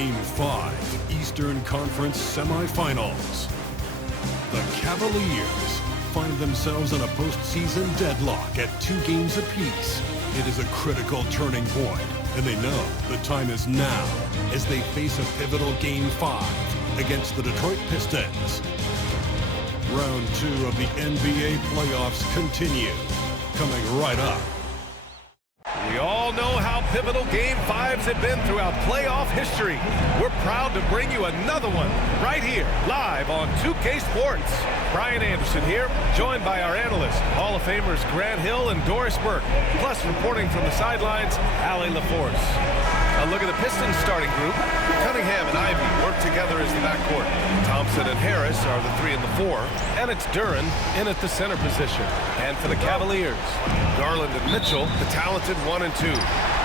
Game 5, Eastern Conference Semifinals. The Cavaliers find themselves in a postseason deadlock at 2 games apiece. It is a critical turning point, and they know the time is now as they face a pivotal Game 5 against the Detroit Pistons. Round 2 of the NBA playoffs continue, coming right up. We all know how pivotal Game 5s have been throughout playoff history. We're proud to bring you another one right here, live on 2K Sports. Brian Anderson here, joined by our analysts, Hall of Famers Grant Hill and Doris Burke, plus reporting from the sidelines, Allie LaForce. A look at the Pistons starting group. Cunningham and Ivy work together as the backcourt. Thompson and Harris are the 3 and the 4, and it's Duren in at the center position. And for the Cavaliers, Garland and Mitchell, the talented 1 and 2.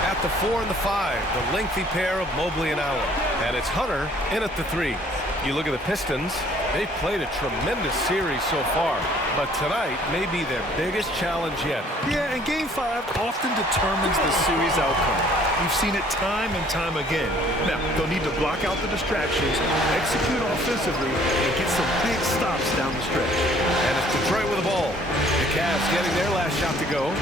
At the 4 and the 5, the lengthy pair of Mobley and Allen. And it's Hunter in at the 3. You look at the Pistons, they've played a tremendous series so far, but tonight may be their biggest challenge yet. Yeah, and Game 5 often determines the series outcome. We've seen it time and time again. Now, they'll need to block out the distractions, execute offensively, and get some big stops down the stretch. And it's Detroit with the ball. The Cavs getting their last shot to go.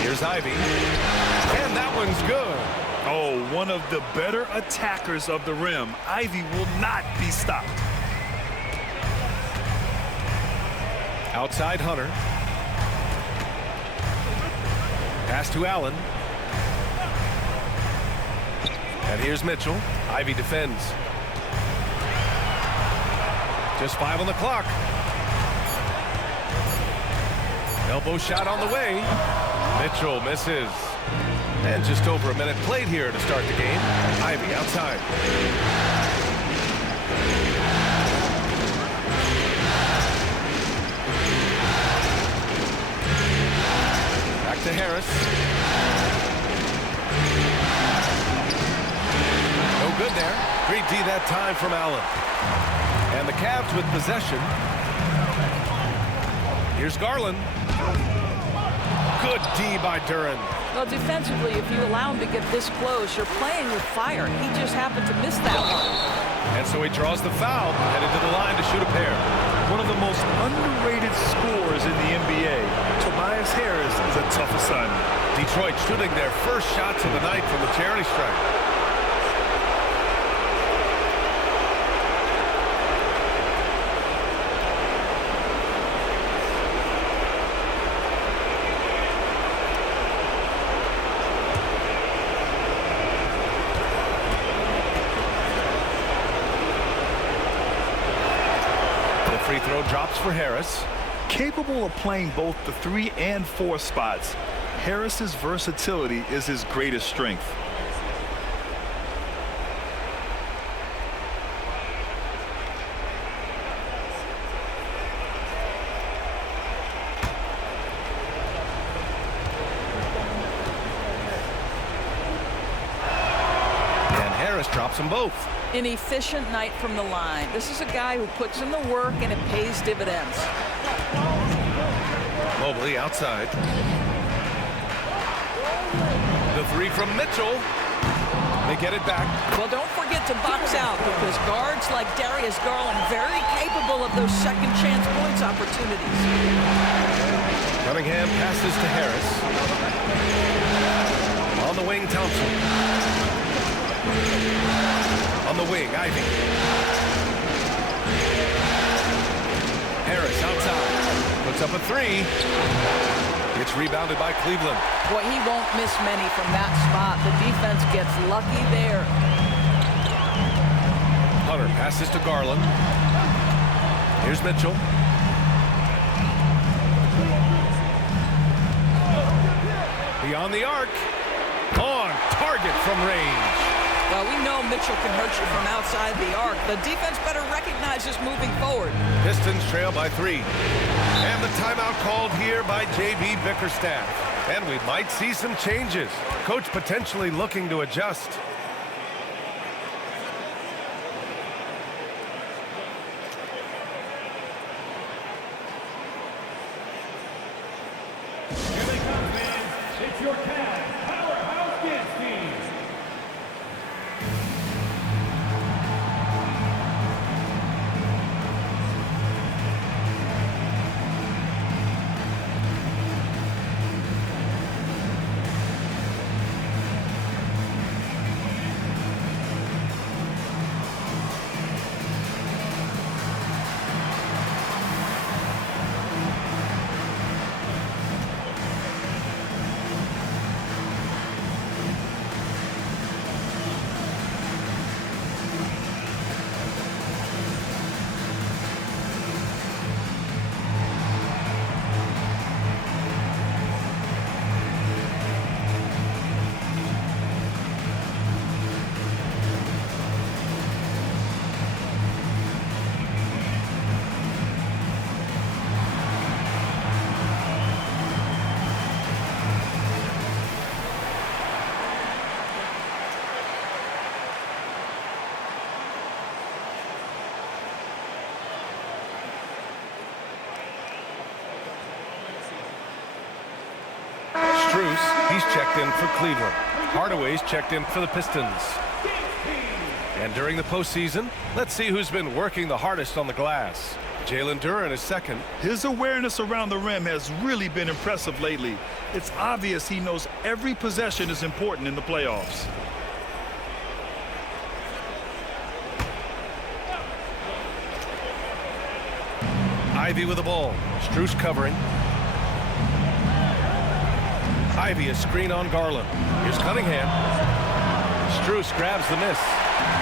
Here's Ivy. And that one's good. Oh, one of the better attackers of the rim. Ivy will not be stopped. Outside Hunter. Pass to Allen. And here's Mitchell. Ivy defends. Just 5 on the clock. Elbow shot on the way. Mitchell misses. And just over a minute played here to start the game. Ivy outside. Back to Harris. No good there. Great D that time from Allen. And the Cavs with possession. Here's Garland. Good D by Duren. Well, defensively, if you allow him to get this close, you're playing with fire. He just happened to miss that one. And so he draws the foul, headed to the line to shoot a pair. One of the most underrated scorers in the NBA. Tobias Harris is a tough assignment. Detroit shooting their first shots of the night from the charity stripe. Free throw drops for Harris. Capable of playing both the 3 and 4 spots, Harris's versatility is his greatest strength. And Harris drops them both. An efficient night from the line. This is a guy who puts in the work and it pays dividends. Mobley outside. The 3 from Mitchell. They get it back. Well, don't forget to box out because guards like Darius Garland very capable of those second chance points opportunities. Cunningham passes to Harris. On the wing, Thompson. On the wing, Ivy. Harris outside. Puts up a 3. It's rebounded by Cleveland. Boy, he won't miss many from that spot. The defense gets lucky there. Hunter passes to Garland. Here's Mitchell. Beyond the arc. On target from range. Well, we know Mitchell can hurt you from outside the arc. The defense better recognize this moving forward. Pistons trail by 3. And the timeout called here by J.B. Bickerstaff. And we might see some changes. Coach potentially looking to adjust. Here they come, fans. It's your Cavs Powerhouse Dance Team. checked in for Cleveland. Hardaway's checked in for the Pistons. And during the postseason, let's see who's been working the hardest on the glass. Jalen Duren is second. His awareness around the rim has really been impressive lately. It's obvious he knows every possession is important in the playoffs. Ivy with the ball. Strus covering. Ivy a screen on Garland. Here's Cunningham. Strus grabs the miss.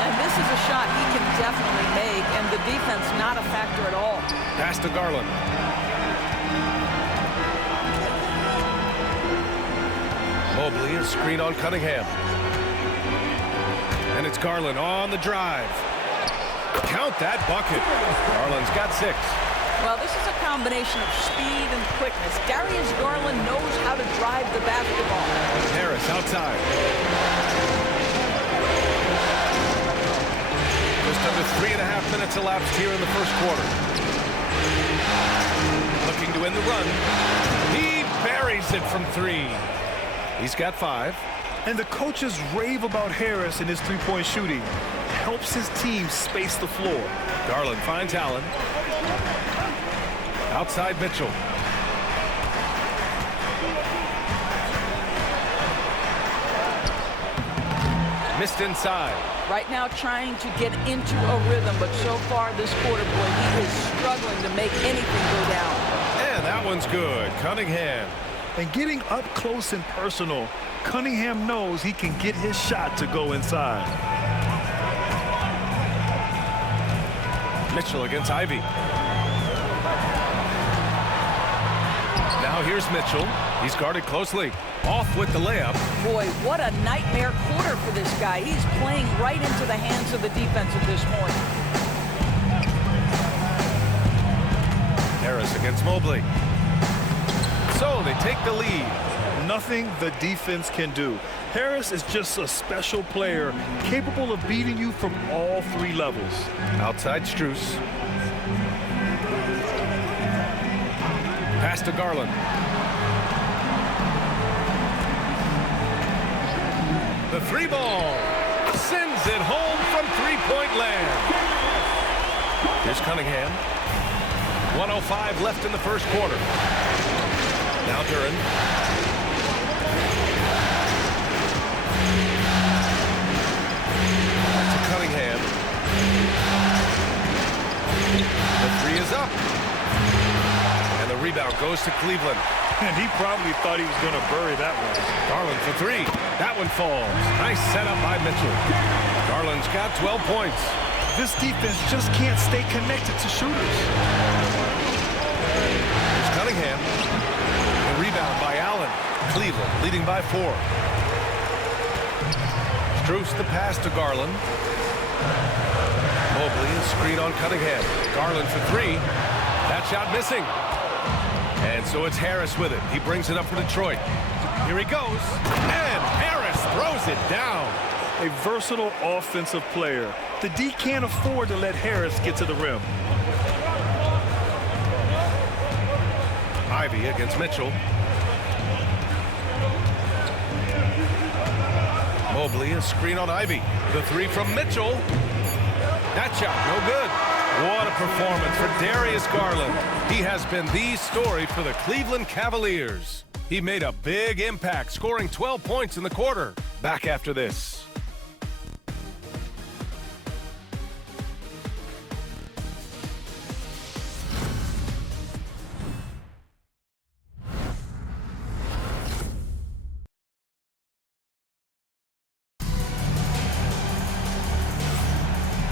And this is a shot he can definitely make, and the defense not a factor at all. Pass to Garland. Mobley a screen on Cunningham. And it's Garland on the drive. Count that bucket. Garland's got 6. Well, this is a combination of speed and quickness. Darius Garland knows how to drive the basketball. Harris outside. Just under 3.5 minutes elapsed here in the first quarter. Looking to win the run. He buries it from 3. He's got 5. And the coaches rave about Harris and his three-point shooting. Helps his team space the floor. Garland finds Allen. Outside Mitchell. Missed inside. Right now trying to get into a rhythm, but so far this quarter, boy, he is struggling to make anything go down. And that one's good. Cunningham. And getting up close and personal, Cunningham knows he can get his shot to go inside. Mitchell against Ivy. Now here's Mitchell. He's guarded closely. Off with the layup. Boy, what a nightmare quarter for this guy. He's playing right into the hands of the defense at this point. Harris against Mobley. So they take the lead. Nothing the defense can do. Harris is just a special player, capable of beating you from all 3 levels. Outside Strus. Pass to Garland. The 3 ball. Sends it home from 3-point land. Here's Cunningham. 1:05 left in the first quarter. Now Duren. To Cunningham. The 3 is up. And the rebound goes to Cleveland. And he probably thought he was going to bury that one. Garland for 3. That one falls. Nice setup by Mitchell. Garland's got 12 points. This defense just can't stay connected to shooters. Here's Cunningham. The rebound by Allen. Cleveland leading by 4. Strus the pass to Garland. Mobley a screen on Cunningham. Garland for 3. That shot missing. And so it's Harris with it. He brings it up for Detroit. Here he goes. And Harris throws it down. A versatile offensive player. The D can't afford to let Harris get to the rim. Ivy against Mitchell. Mobley a screen on Ivy. The 3 from Mitchell. That shot no good. What a performance for Darius Garland. He has been the story for the Cleveland Cavaliers. He made a big impact, scoring 12 points in the quarter. Back after this.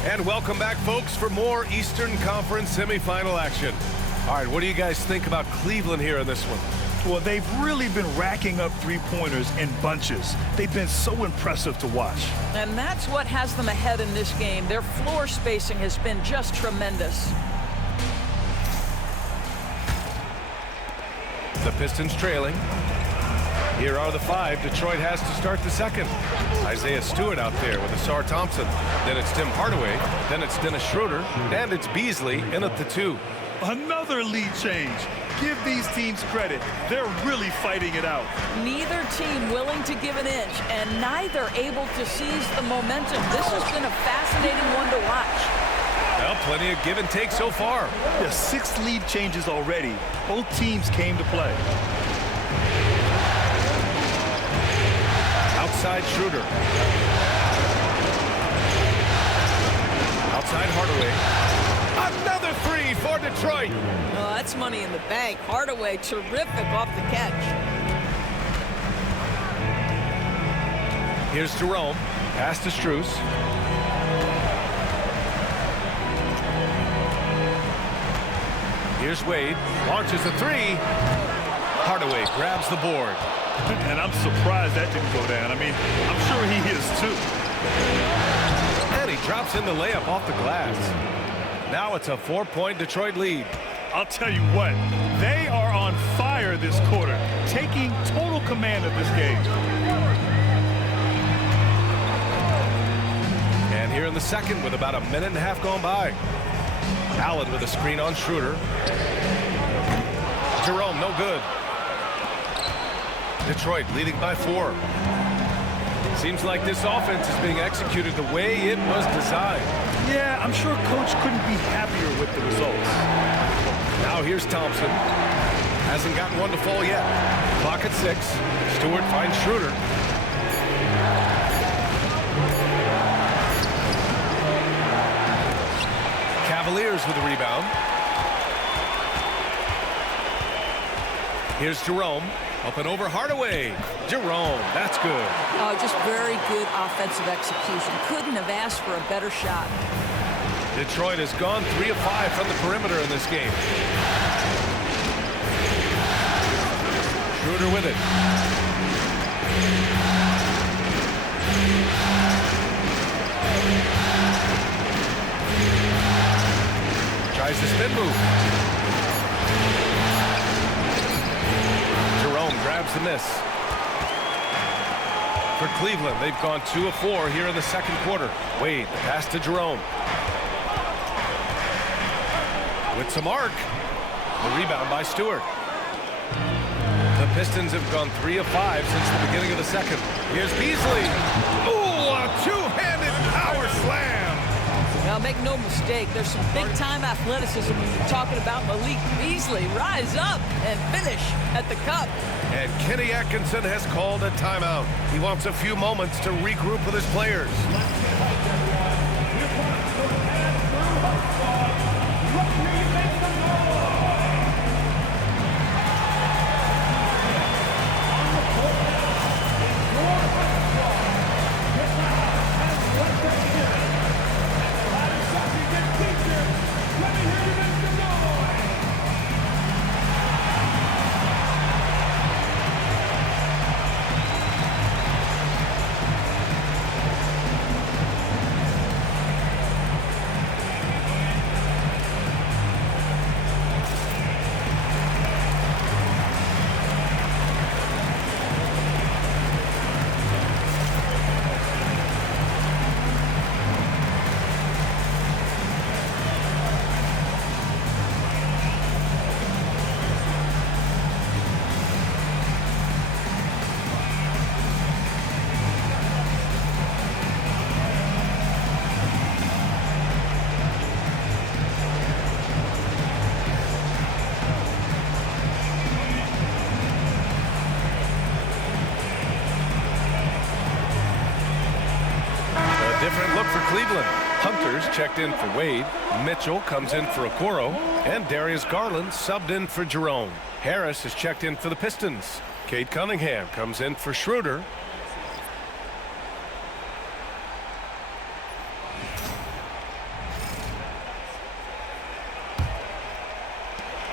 And welcome back, folks, for more Eastern Conference semifinal action. All right, what do you guys think about Cleveland here in this one? Well, they've really been racking up 3-pointers in bunches. They've been so impressive to watch. And that's what has them ahead in this game. Their floor spacing has been just tremendous. The Pistons trailing. Here are the 5 Detroit has to start the second. Isaiah Stewart out there with Asar Thompson. Then it's Tim Hardaway. Then it's Dennis Schroeder. And it's Beasley in at the 2. Another lead change. give these teams credit. They're really fighting it out. Neither team willing to give an inch, and neither able to seize the momentum. This has been a fascinating one to watch. Well, plenty of give and take so far. Yeah, 6 lead changes already. Both teams came to play. Outside Schroeder. Outside Hardaway. Another 3 for Detroit. Oh, that's money in the bank. Hardaway, terrific off the catch. Here's Jerome. Pass to Strus. Here's Wade. Launches a 3. Hardaway grabs the board. And I'm surprised that didn't go down. I mean, I'm sure he is too. And he drops in the layup off the glass. Now it's a 4-point Detroit lead. I'll tell you what, they are on fire this quarter, taking total command of this game. And here in the second with about a minute and a half gone by. Allen with a screen on Schroeder. Jerome, no good. Detroit leading by 4. Seems like this offense is being executed the way it was designed. Yeah, I'm sure Coach couldn't be happier with the results. Now here's Thompson. Hasn't gotten one to fall yet. Clock at 6. Stewart finds Schroeder. Cavaliers with a rebound. Here's Jerome. Up and over Hardaway. Jerome, that's good. Oh, just very good offensive execution. Couldn't have asked for a better shot. Detroit has gone 3 of 5 from the perimeter in this game. Schroeder with it. Tries the spin move. Jerome grabs the miss. For Cleveland, they've gone 2 of 4 here in the second quarter. Wade, pass to Jerome. With some arc. The rebound by Stewart. The Pistons have gone 3 of 5 since the beginning of the second. Here's Beasley. Ooh, a two-handed power slam. Now, make no mistake, there's some big-time athleticism when you're talking about Malik Beasley. Rise up and finish at the cup. And Kenny Atkinson has called a timeout. He wants a few moments to regroup with his players. Different look for Cleveland. Hunter's checked in for Wade. Mitchell comes in for Okoro. And Darius Garland subbed in for Jerome. Harris is checked in for the Pistons. Cade Cunningham comes in for Schroeder.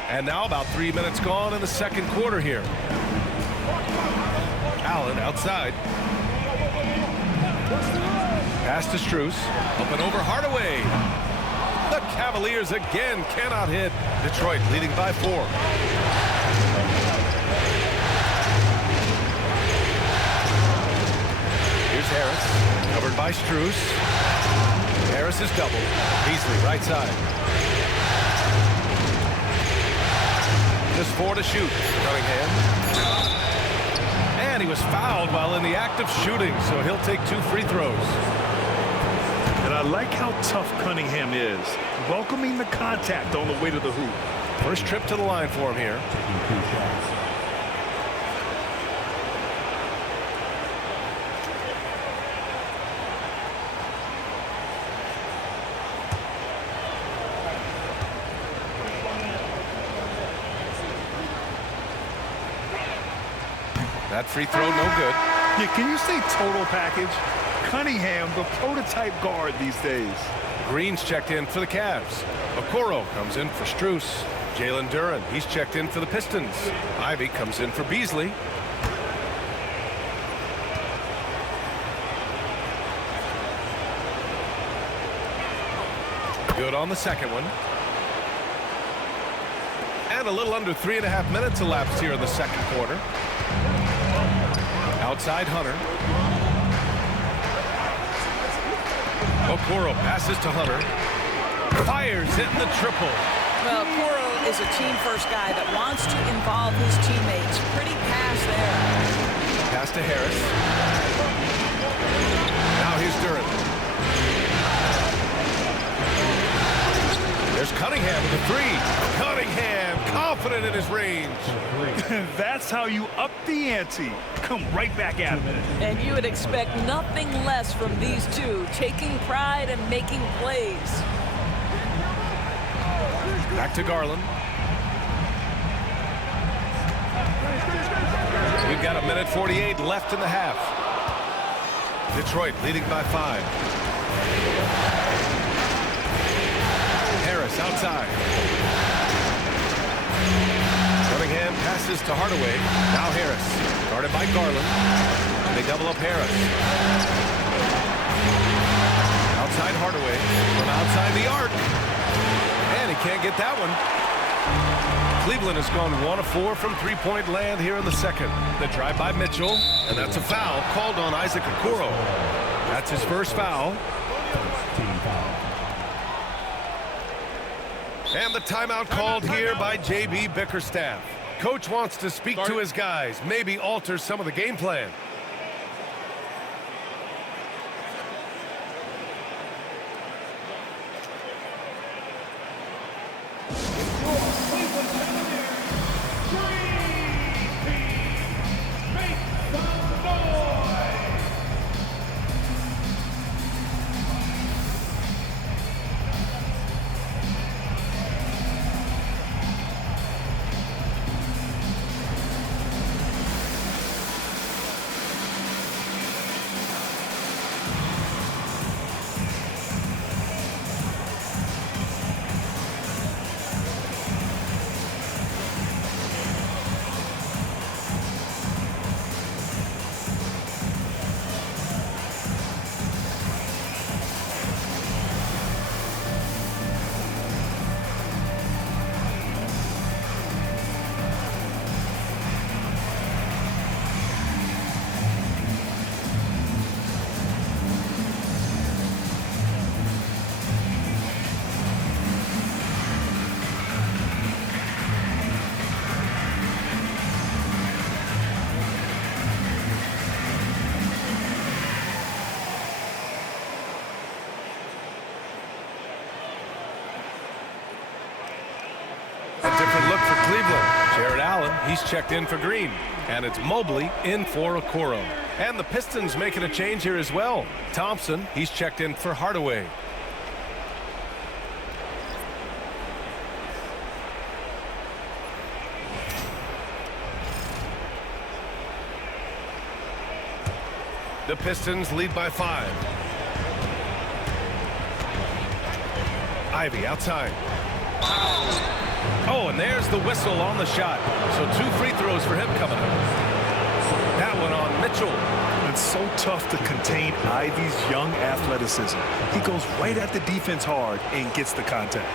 And now about 3 minutes gone in the second quarter here. Allen outside. Pass to Strus. Up and over Hardaway. The Cavaliers again cannot hit. Detroit leading by 4. Here's Harris. Covered by Strus. Harris is doubled. Beasley right side. Just 4 to shoot. Cunningham. And he was fouled while in the act of shooting, so he'll take 2 free throws. And I like how tough Cunningham is, welcoming the contact on the way to the hoop. First trip to the line for him here. That free throw, no good. Yeah, can you say total package? Cunningham, the prototype guard these days. Green's checked in for the Cavs. Okoro comes in for Strus. Jalen Duren, he's checked in for the Pistons. Ivy comes in for Beasley. Good on the second one. And a little under 3.5 minutes elapsed here in the second quarter. Outside Hunter. Okoro passes to Hunter. Fires hitting the triple. Well, Okoro is a team-first guy that wants to involve his teammates. Pretty pass there. Pass to Harris. Now here's Duren. There's Cunningham with a 3. Cunningham confident in his range. That's how you up the ante. Come right back at it. And you would expect nothing less from these two, taking pride and making plays. Back to Garland. We've got 1:48 left in the half. Detroit leading by 5. Harris outside. Cunningham passes to Hardaway. Now Harris, guarded by Garland. And they double up Harris. Outside Hardaway from outside the arc. And he can't get that one. Cleveland has gone 1 of 4 from three-point land here in the second. The drive by Mitchell, and that's a foul called on Isaac Okoro. That's his first foul. And the timeout called here by J.B. Bickerstaff. Coach wants to speak to his guys, maybe alter some of the game plan. Different look for Cleveland. Jared Allen, he's checked in for Green. And it's Mobley in for Okoro. And the Pistons making a change here as well. Thompson, he's checked in for Hardaway. The Pistons lead by 5. Ivy outside. Oh, and there's the whistle on the shot. So 2 free throws for him coming up. That one on Mitchell. It's so tough to contain Ivy's young athleticism. He goes right at the defense hard and gets the contact.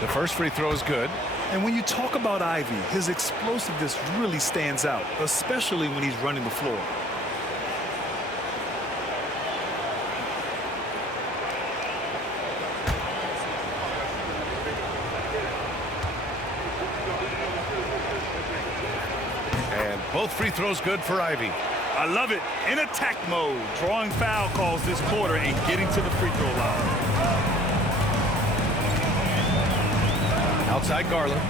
The first free throw is good. And when you talk about Ivy, his explosiveness really stands out, especially when he's running the floor. And both free throws good for Ivy. I love it. In attack mode, drawing foul calls this quarter and getting to the free throw line. Outside Garland.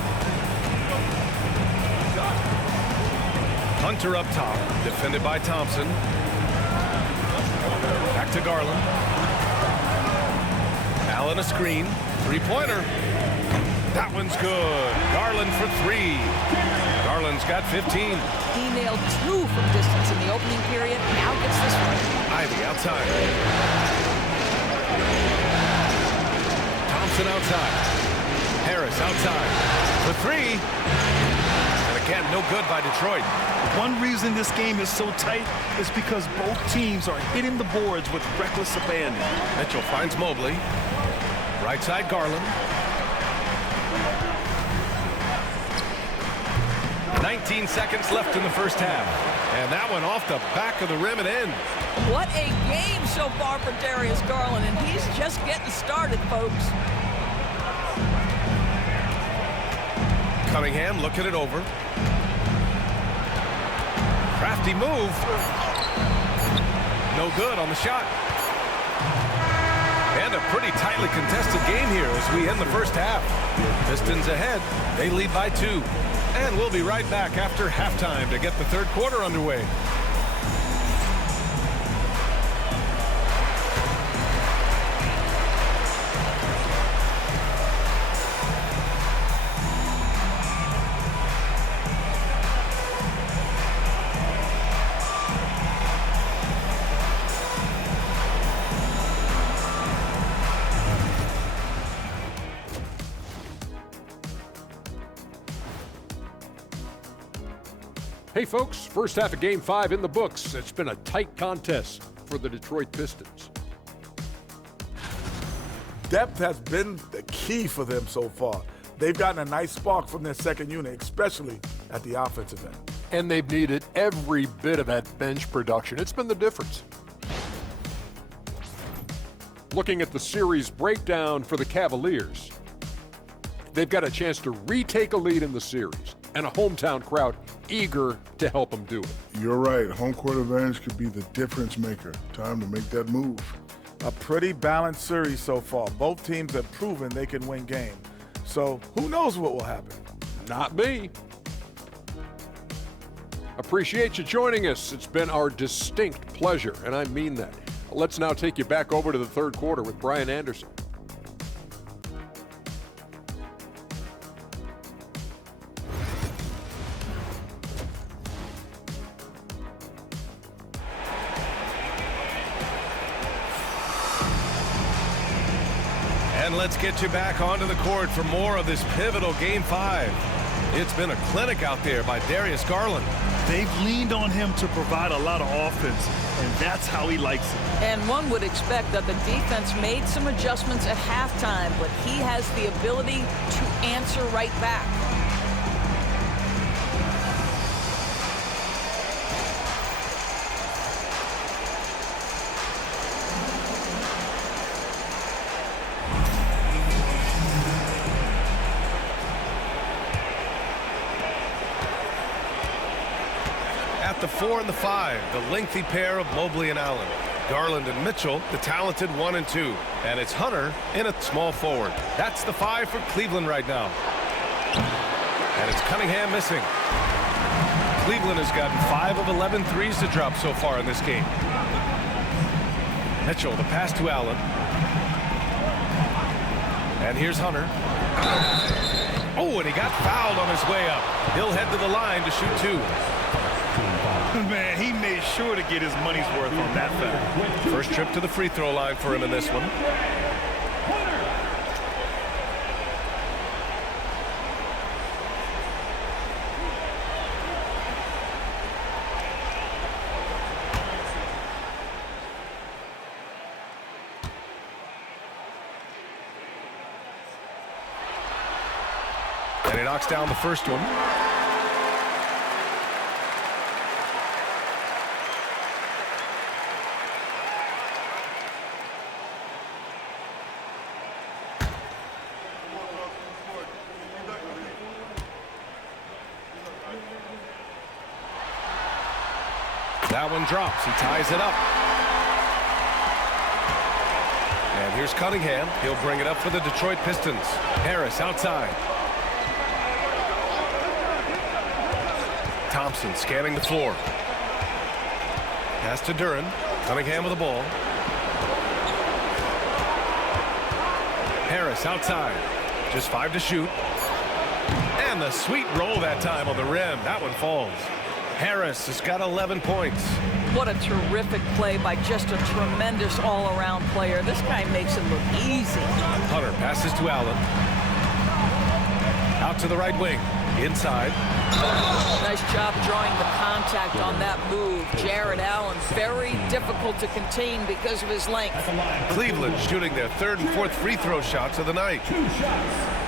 Hunter up top, defended by Thompson. Back to Garland. Allen a screen. Three-pointer. That one's good. Garland for three. Garland's got 15. He nailed 2 from distance in the opening period. Now gets this one. Ivy outside. Thompson outside. Harris outside. For three. And again, no good by Detroit. One reason this game is so tight is because both teams are hitting the boards with reckless abandon. Mitchell finds Mobley. Right side Garland. 19 seconds left in the first half. And that one off the back of the rim and in. What a game so far for Darius Garland, and he's just getting started, folks. Cunningham looking it over. Crafty move. No good on the shot. And a pretty tightly contested game here as we end the first half. Pistons ahead. They lead by 2. And we'll be right back after halftime to get the third quarter underway. Hey folks, first half of Game 5 in the books. It's been a tight contest for the Detroit Pistons. Depth has been the key for them so far. They've gotten a nice spark from their second unit, especially at the offensive end. And they've needed every bit of that bench production. It's been the difference. Looking at the series breakdown for the Cavaliers, they've got a chance to retake a lead in the series, and a hometown crowd eager to help them do it. You're right. Home court advantage could be the difference maker. Time to make that move. A pretty balanced series so far. Both teams have proven they can win games. So who knows what will happen? Not me. Appreciate you joining us. It's been our distinct pleasure, and I mean that. Let's now take you back over to the third quarter with Brian Anderson. And let's get you back onto the court for more of this pivotal Game 5. It's been a clinic out there by Darius Garland. They've leaned on him to provide a lot of offense, and that's how he likes it. And one would expect that the defense made some adjustments at halftime, but he has the ability to answer right back. The 4 and the 5, the lengthy pair of Mobley and Allen. Garland and Mitchell, the talented 1 and 2. And it's Hunter in a small forward. That's the 5 for Cleveland right now. And it's Cunningham missing. Cleveland has gotten 5 of 11 threes to drop so far in this game. Mitchell, the pass to Allen. And here's Hunter. Oh, and he got fouled on his way up. He'll head to the line to shoot 2. Man, he made sure to get his money's worth on that foul. First trip to the free throw line for him in this one. And he knocks down the first one. That one drops. He ties it up. And here's Cunningham. He'll bring it up for the Detroit Pistons. Harris outside. Thompson scanning the floor. Pass to Duren. Cunningham with the ball. Harris outside. Just 5 to shoot. And the sweet roll that time on the rim. That one falls. Harris has got 11 points. What a terrific play by just a tremendous all-around player. This guy makes it look easy. Hunter passes to Allen. Out to the right wing. Inside. Nice job drawing the contact on that move. Jared Allen, very difficult to contain because of his length. Cleveland shooting their 3rd and 4th free throw shots of the night. 2 shots.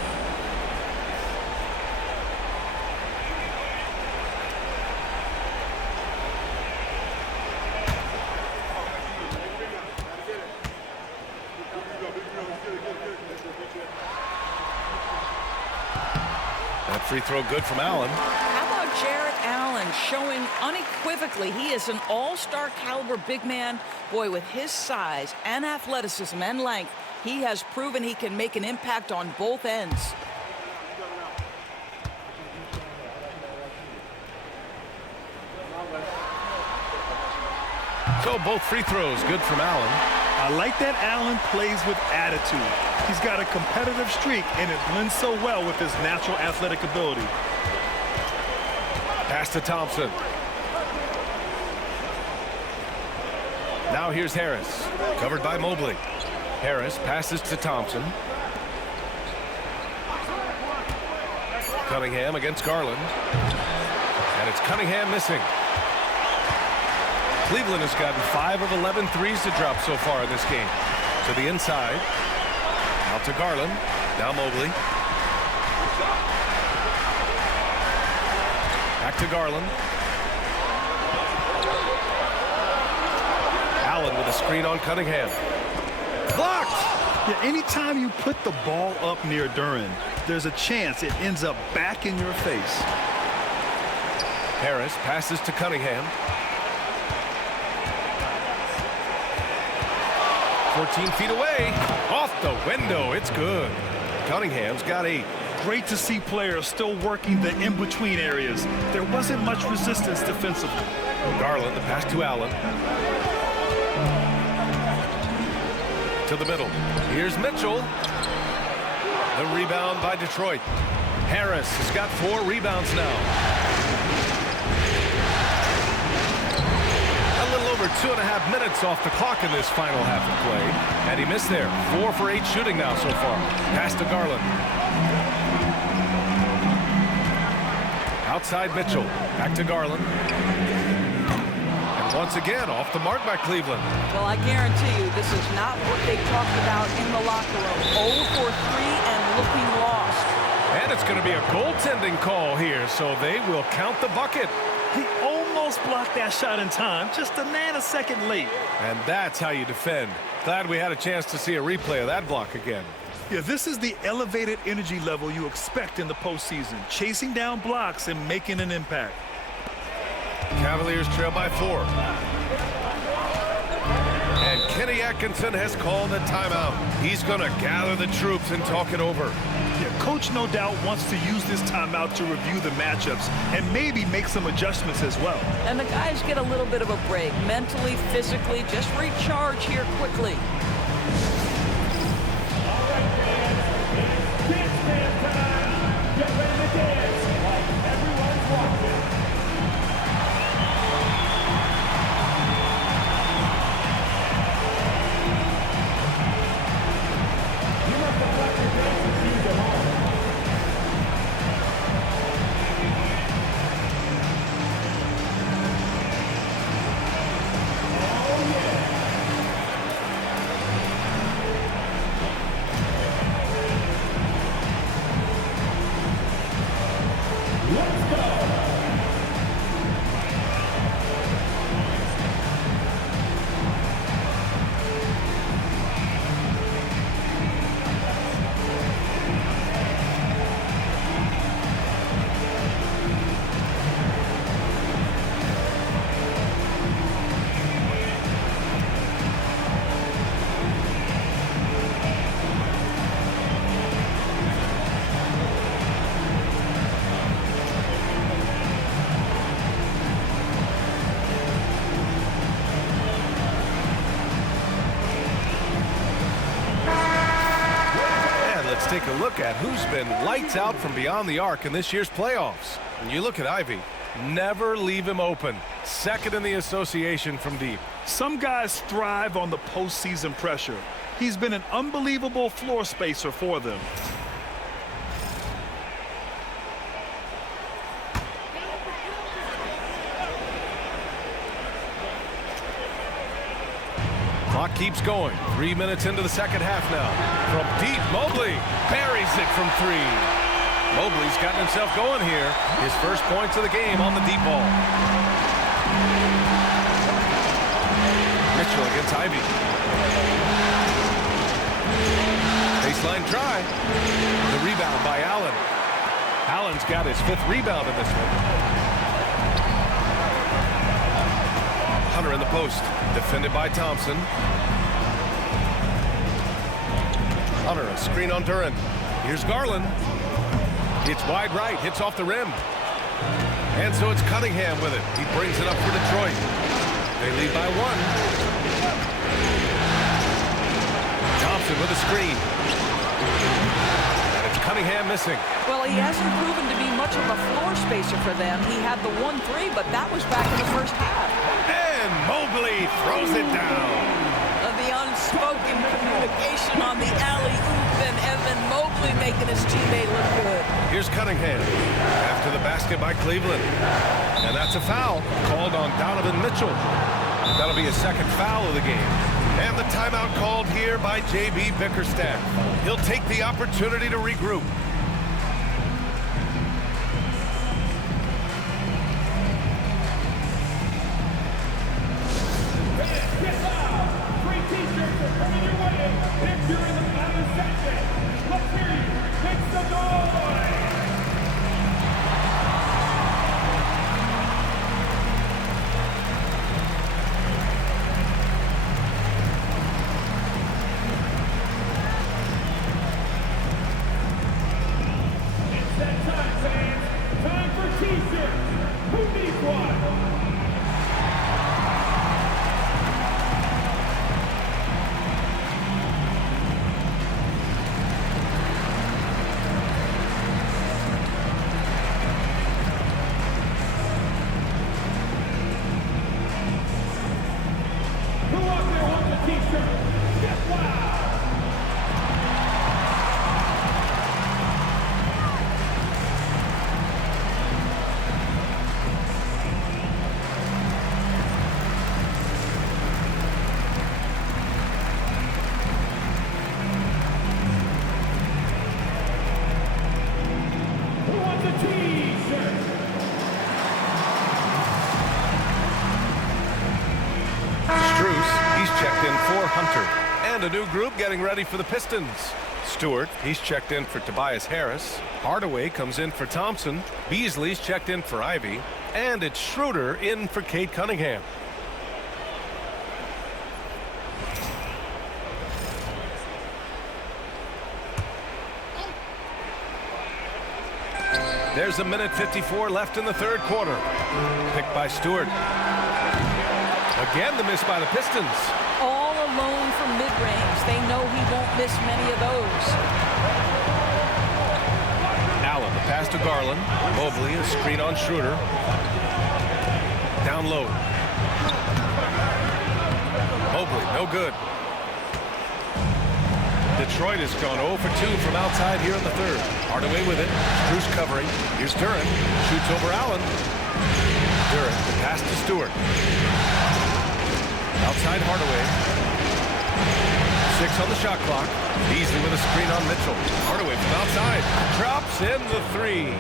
That free throw good from Allen. How about Jared Allen showing unequivocally he is an all-star caliber big man. Boy, with his size and athleticism and length, he has proven he can make an impact on both ends. So both free throws good from Allen. I like that Allen plays with attitude. He's got a competitive streak, and it blends so well with his natural athletic ability. Pass to Thompson. Now here's Harris. Covered by Mobley. Harris passes to Thompson. Cunningham against Garland. And it's Cunningham missing. Cleveland has gotten 5 of 11 threes to drop so far in this game. To the inside. Out to Garland. Now Mobley. Back to Garland. Allen with a screen on Cunningham. Blocked! Yeah, anytime you put the ball up near Duren, there's a chance it ends up back in your face. Harris passes to Cunningham. 14 feet away. Off the window. It's good. Cunningham's got 8. Great to see players still working the in-between areas. There wasn't much resistance defensively. Garland, the pass to Allen. To the middle. Here's Mitchell. The rebound by Detroit. Harris has got 4 rebounds now. A little over 2.5 minutes off the clock in this final half of play. And he missed there. 4 for 8 shooting now so far. Pass to Garland. Outside Mitchell. Back to Garland. And once again, off the mark by Cleveland. Well, I guarantee you this is not what they talked about in the locker room. 0 for 3 and looking lost. And it's going to be a goaltending call here, so they will count the bucket. He almost blocked that shot in time, just a nanosecond late. And that's how you defend. Glad we had a chance to see a replay of that block again. Yeah, this is the elevated energy level you expect in the postseason, chasing down blocks and making an impact. Cavaliers trail by 4. And Kenny Atkinson has called a timeout. He's going to gather the troops and talk it over. Yeah, coach no doubt wants to use this timeout to review the matchups and maybe make some adjustments as well. And the guys get a little bit of a break, mentally, physically, just recharge here quickly. Get ready to dance like everyone's watching. You must have left your dancing shoes at home. Oh, yeah. take a look at who's been lights out from beyond the arc in this year's playoffs. And you look at Ivy, never leave him open. Second in the association from deep. Some guys thrive on the postseason pressure. He's been an unbelievable floor spacer for them. Clock keeps going. 3 minutes into the second half now. From deep, Mobley buries it from three. Mobley's gotten himself going here. His first points of the game on the deep ball. Mitchell against Ivy. Baseline try. The rebound by Allen. Allen's got his 5th rebound in this one. Hunter in the post. Defended by Thompson. Hunter, a screen on Duran. Here's Garland. It's wide right, hits off the rim. And so it's Cunningham with it. He brings it up for Detroit. They lead by 1. Thompson with a screen. And it's Cunningham missing. Well, he hasn't proven to be much of a floor spacer for them. He had the 1-3, but that was back in the first half. And Mobley throws it down. The unspoken communication on the alley-oop, and Evan Mobley making his teammate look good. Here's Cunningham after the basket by Cleveland. And that's a foul called on Donovan Mitchell. That'll be his 2nd foul of the game. And the timeout called here by J.B. Bickerstaff. He'll take the opportunity to regroup. During the final section, let's hear you. Make some noise. It's that time, fans. Time for T-shirts. Who needs one? Hunter. And a new group getting ready for the Pistons. Stewart, he's checked in for Tobias Harris. Hardaway comes in for Thompson. Beasley's checked in for Ivy. And it's Schroeder in for Cade Cunningham. There's a minute 54 left in the 3rd quarter. Picked by Stewart. Again, the miss by the Pistons. All alone from mid-range. They know he won't miss many of those. Allen, the pass to Garland. Mobley, a screen on Schroeder. Down low. Mobley, no good. Detroit has gone 0 for 2 from outside here in the 3rd. Hardaway with it. Strus covering. Here's Duran. Shoots over Allen. Duran, the pass to Stewart. Outside Hardaway. 6 on the shot clock. Beasley with a screen on Mitchell. Hardaway from outside. Drops in the 3.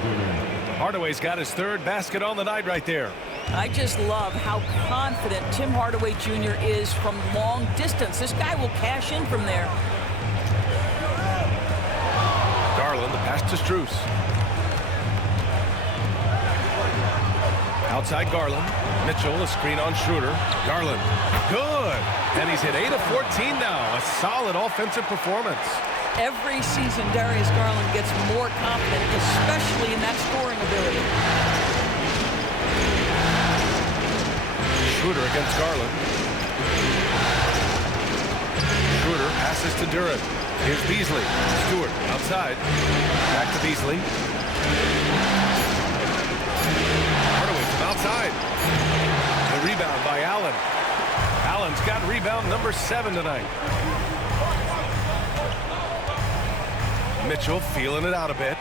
Hardaway's got his 3rd basket on the night right there. I just love how confident Tim Hardaway Jr. is from long distance. This guy will cash in from there. Garland, the pass to Strus. Outside Garland. Mitchell, a screen on Schroeder. Garland, good. And he's hit 8 of 14 now. A solid offensive performance. Every season, Darius Garland gets more confident, especially in that scoring ability. Schroeder against Garland. Schroeder passes to Duran. Here's Beasley. Stewart outside. Back to Beasley. Hardaway from outside. The rebound by Allen. Allen's got rebound number 7 tonight. Mitchell feeling it out a bit.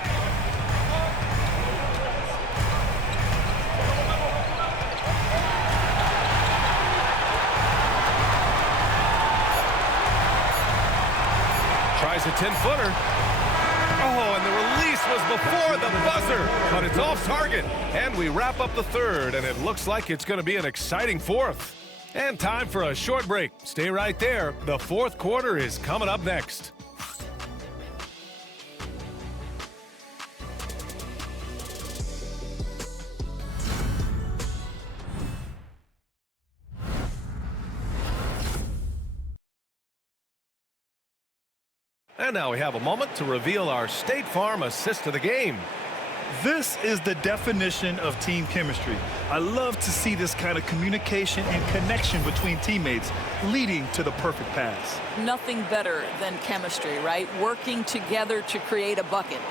Tries a 10-footer. Oh, and the release was before the buzzer, but it's off target. And we wrap up the third, and it looks like it's going to be an exciting fourth. And time for a short break. Stay right there. The fourth quarter is coming up next. And now we have a moment to reveal our State Farm assist of the game. This is the definition of team chemistry. I love to see this kind of communication and connection between teammates leading to the perfect pass. Nothing better than chemistry, right? Working together to create a bucket.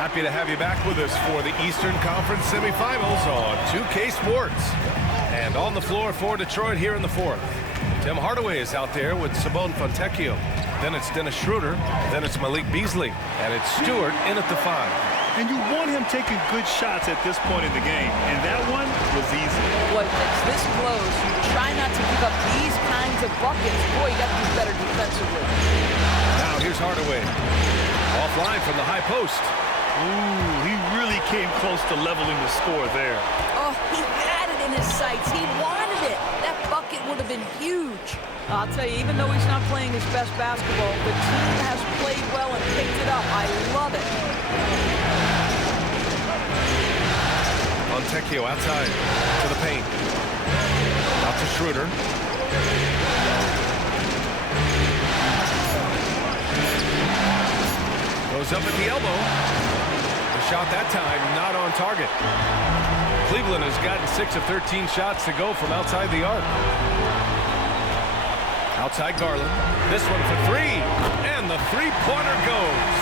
Happy to have you back with us for the Eastern Conference semifinals on 2K Sports. And on the floor for Detroit here in the fourth. Tim Hardaway is out there with Simone Fontecchio. Then it's Dennis Schroeder. Then it's Malik Beasley. And it's Stewart in at the 5. And you want him taking good shots at this point in the game. And that one was easy. Boy, it's this close. You try not to give up these kinds of buckets. Boy, you got to do better defensively. Now here's Hardaway. Offline from the high post. Ooh, he really came close to leveling the score there. Oh, he had it in his sights. He wanted it. That bucket would have been huge. I'll tell you, even though he's not playing his best basketball, the team has played well and picked it up. I love it. Fontecchio outside to the paint. Out to Schroeder. Goes up at the elbow. The shot that time not on target. Cleveland has gotten 6 of 13 shots to go from outside the arc. Outside Garland. This one for 3. And the three-pointer goes.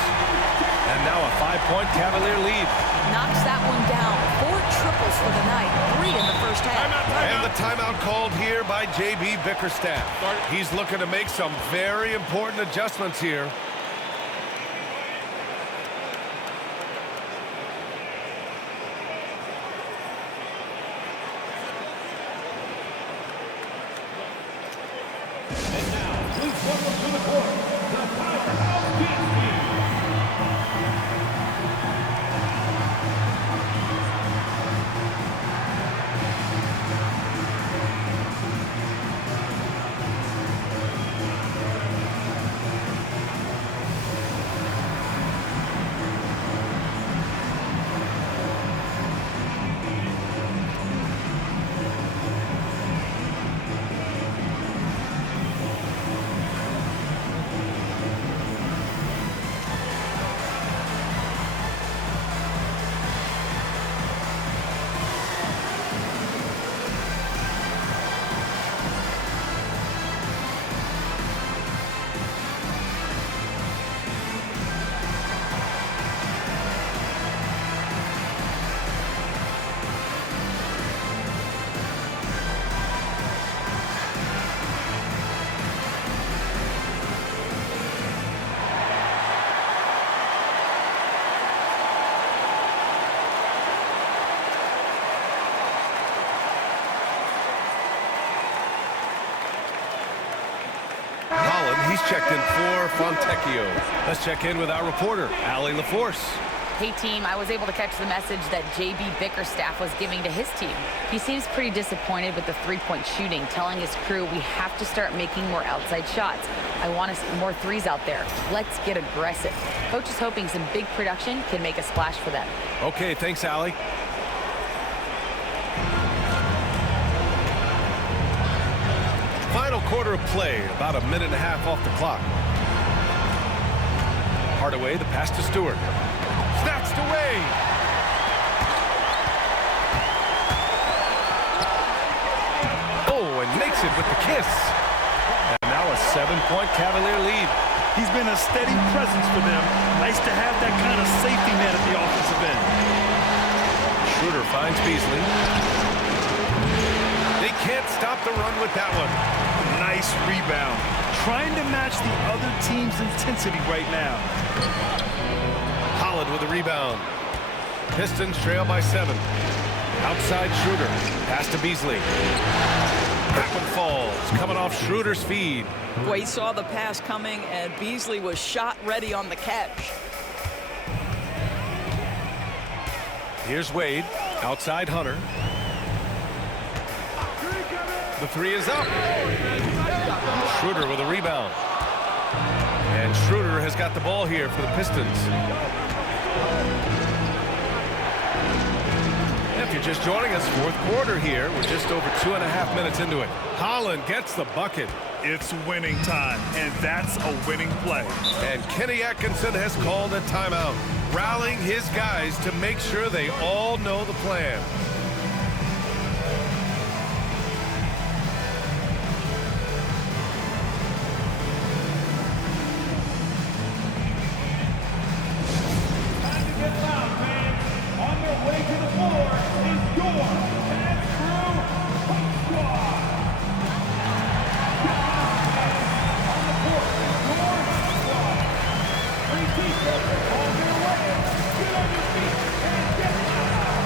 And now a 5-point Cavalier lead. Knocks that one down. 4 triples for the night. 3 in the first half. And the timeout called here by J.B. Bickerstaff. He's looking to make some very important adjustments here. He's checked in for Fontecchio. Let's check in with our reporter, Allie LaForce. Hey, team, I was able to catch the message that J.B. Bickerstaff was giving to his team. He seems pretty disappointed with the three-point shooting, telling his crew we have to start making more outside shots. I want to see more threes out there. Let's get aggressive. Coach is hoping some big production can make a splash for them. Okay, thanks, Allie. Final quarter of play, about a minute and a half off the clock. Hardaway, the pass to Stewart. Snatched away. Oh, and makes it with the kiss. 7-point Cavalier lead. He's been a steady presence for them. Nice to have that kind of safety net at the offensive end. Schroeder finds Beasley. They can't stop the run with that one. Nice rebound. Trying to match the other team's intensity right now. Holland with the rebound. Pistons trail by 7. Outside Schroeder. Pass to Beasley. That one falls. Coming off Schroeder's feed. Boy, he saw the pass coming, and Beasley was shot ready on the catch. Here's Wade. Outside Hunter. The three is up. Schroeder with a rebound. And Schroeder has got the ball here for the Pistons. If you're just joining us, fourth quarter here. We're just over 2.5 minutes into it. Holland gets the bucket. It's winning time, and that's a winning play. And Kenny Atkinson has called a timeout, rallying his guys to make sure they all know the plan. Time to get loud, fans. On their way to the floor is your Cavs Crew Punch Squad. On the court is your Punch Squad. Free t-shirts on their way. Get on your feet and get loud.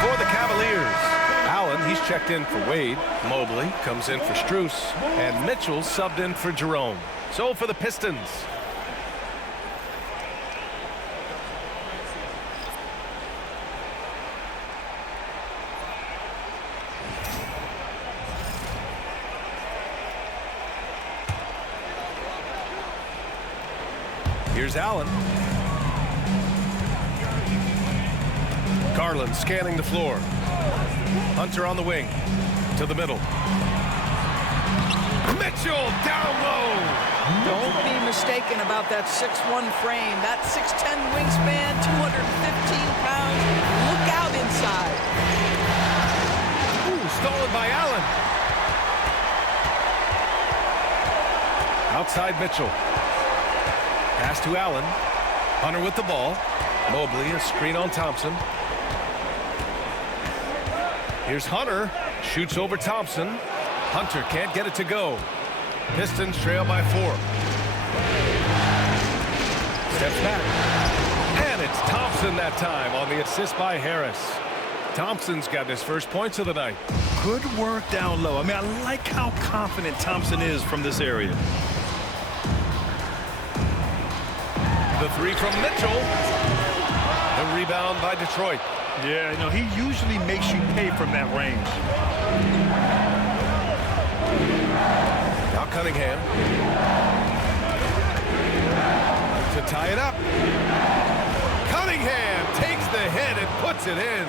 For the Cavaliers, Allen, he's checked in for Wade. Mobley comes in for Strus. And Mitchell subbed in for Jerome. So for the Pistons. Here's Allen. Garland scanning the floor. Hunter on the wing. To the middle. Mitchell down low. Don't be mistaken about that 6'1" frame. That 6'10" wingspan, 215 pounds. Look out inside. Ooh, stolen by Allen. Outside Mitchell. Pass to Allen. Hunter with the ball. Mobley, a screen on Thompson. Here's Hunter. Shoots over Thompson. Hunter can't get it to go. Pistons trail by 4. Steps back. And it's Thompson that time on the assist by Harris. Thompson's got his first points of the night. Good work down low. I mean, I like how confident Thompson is from this area. The three from Mitchell. The rebound by Detroit. Yeah, you know, he usually makes you pay from that range. Now Cunningham. To tie it up. Cunningham takes the hit and puts it in.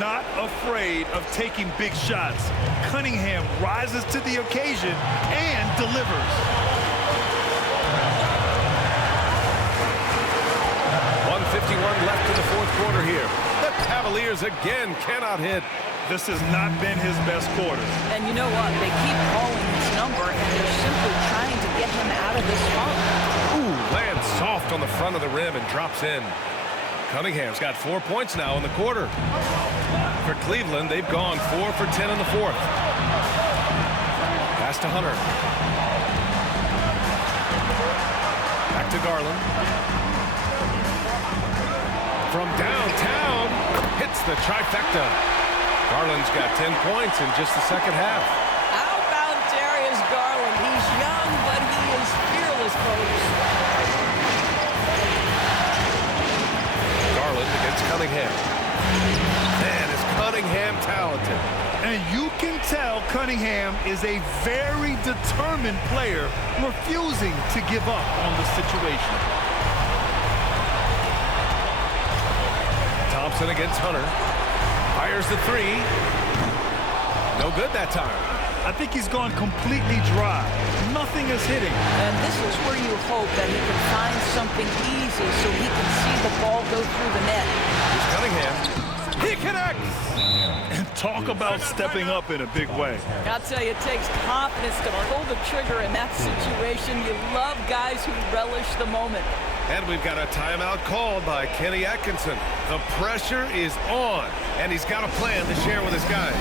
Not afraid of taking big shots. Cunningham rises to the occasion and delivers. 1:51 left in the fourth quarter here. The Cavaliers again cannot hit. This has not been his best quarter. And you know what? They keep calling his number, and they're simply trying to get him out of this funk. Ooh, lands soft on the front of the rim and drops in. Cunningham's got 4 points now in the quarter. For Cleveland, they've gone 4 for 10 in the fourth. Pass to Hunter. Back to Garland. From downtown, hits the trifecta. Garland's got 10 points in just the second half. How about Darius Garland? He's young, but he is fearless, folks. Garland against Cunningham. Man, is Cunningham talented. And you can tell Cunningham is a very determined player, refusing to give up on the situation. Thompson against Hunter. Fires the three. No good that time. I think he's gone completely dry. Nothing is hitting. And this is where you hope that he can find something easy so he can see the ball go through the net. Here's Cunningham. He connects! And talk about stepping up in a big way. I'll tell you, it takes confidence to pull the trigger in that situation. You love guys who relish the moment. And we've got a timeout called by Kenny Atkinson. The pressure is on, and he's got a plan to share with his guys.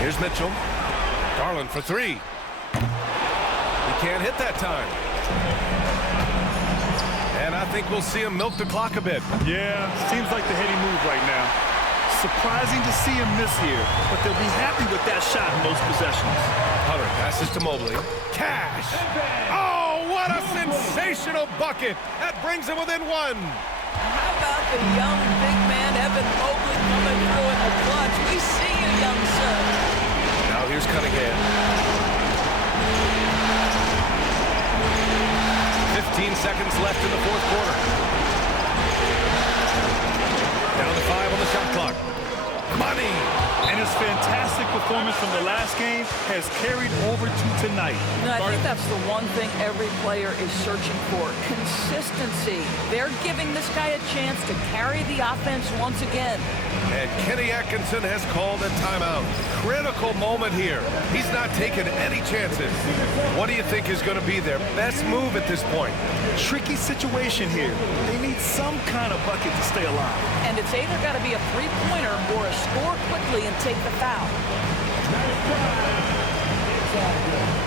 Here's Mitchell. Garland for three. He can't hit that time. And I think we'll see him milk the clock a bit. Yeah, seems like the heady move right now. Surprising to see him miss here, but they'll be happy with that shot in most possessions. Hunter passes to Mobley. Cash! Oh, what a sensational bucket! That brings him within one. How about the young big man, Evan Mobley, coming through in the clutch? We see you, young sir. Now here's Cunningham. 15 seconds left in the fourth quarter. Down to 5 on the shot clock. Money! And his fantastic performance from the last game has carried over to tonight. No, I think that's the one thing every player is searching for, consistency. They're giving this guy a chance to carry the offense once again. And Kenny Atkinson has called a timeout. Critical moment here. He's not taking any chances. What do you think is going to be their best move at this point? Tricky situation here. They need some kind of bucket to stay alive. And it's either got to be a three-pointer or a score quickly and take the foul. It's all good.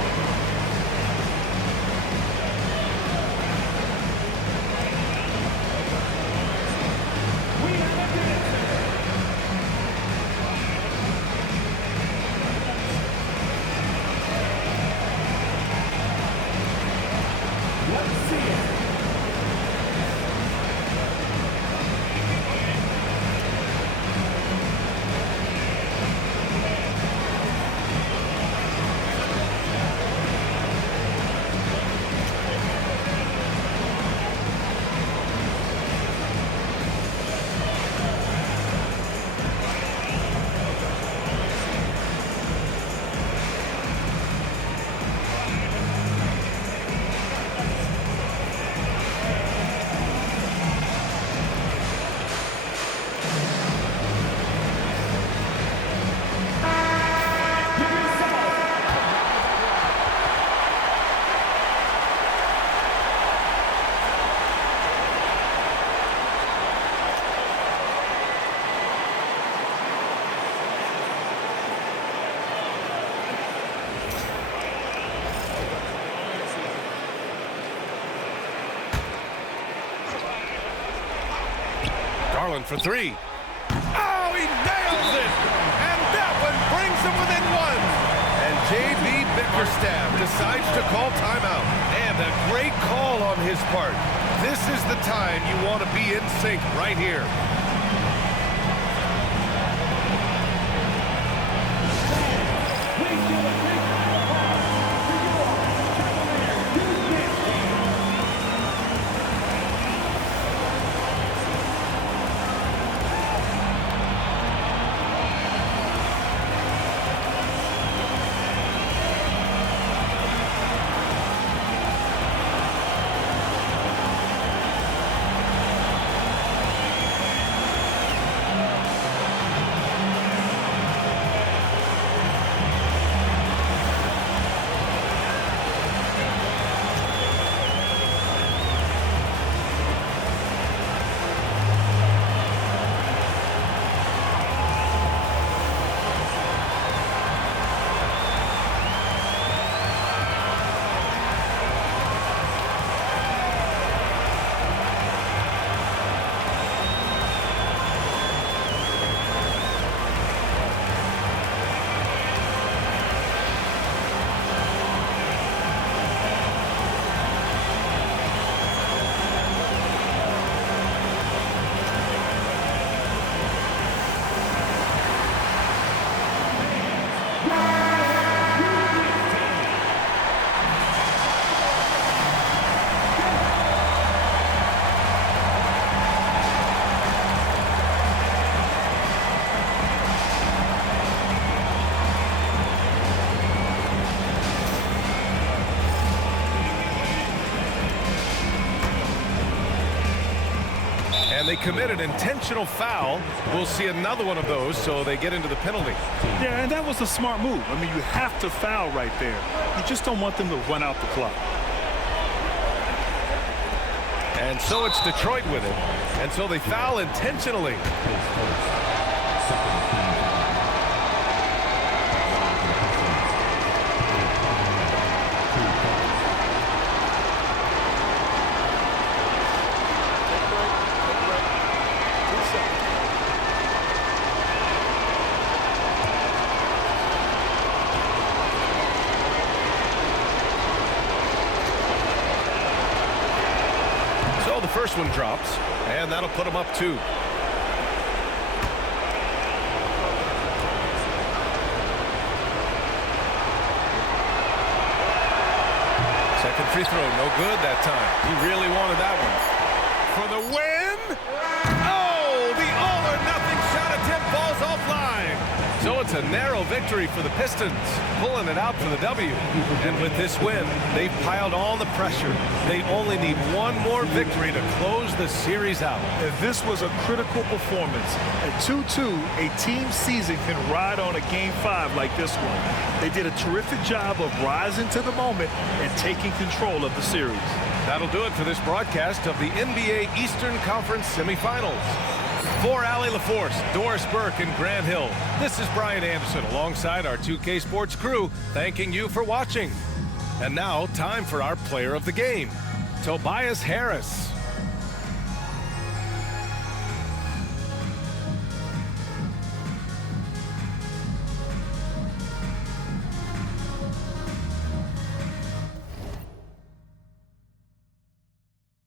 Allen for three. Oh, he nails it! And that one brings him within one. And J.B. Bickerstaff decides to call timeout. And a great call on his part. This is the time you want to be in sync right here. And they commit an intentional foul. We'll see another one of those, so they get into the penalty. Yeah, and that was a smart move. I mean, you have to foul right there. You just don't want them to run out the clock. And so it's Detroit with it. And so they foul intentionally. First one drops, and that'll put them up 2. Second free throw, no good that time. He really wanted that one. For the win! Oh, the all-or-nothing shot attempt falls offline. So it's a narrow victory for the Pistons, pulling it out for the W. And with this win, they've piled on the pressure. They only need one more victory to close the series out. If this was a critical performance, at 2-2, a team season can ride on a Game 5 like this one. They did a terrific job of rising to the moment and taking control of the series. That'll do it for this broadcast of the NBA Eastern Conference semifinals. For Allie LaForce, Doris Burke, and Grant Hill, this is Brian Anderson alongside our 2K Sports crew, thanking you for watching. And now, time for our player of the game, Tobias Harris.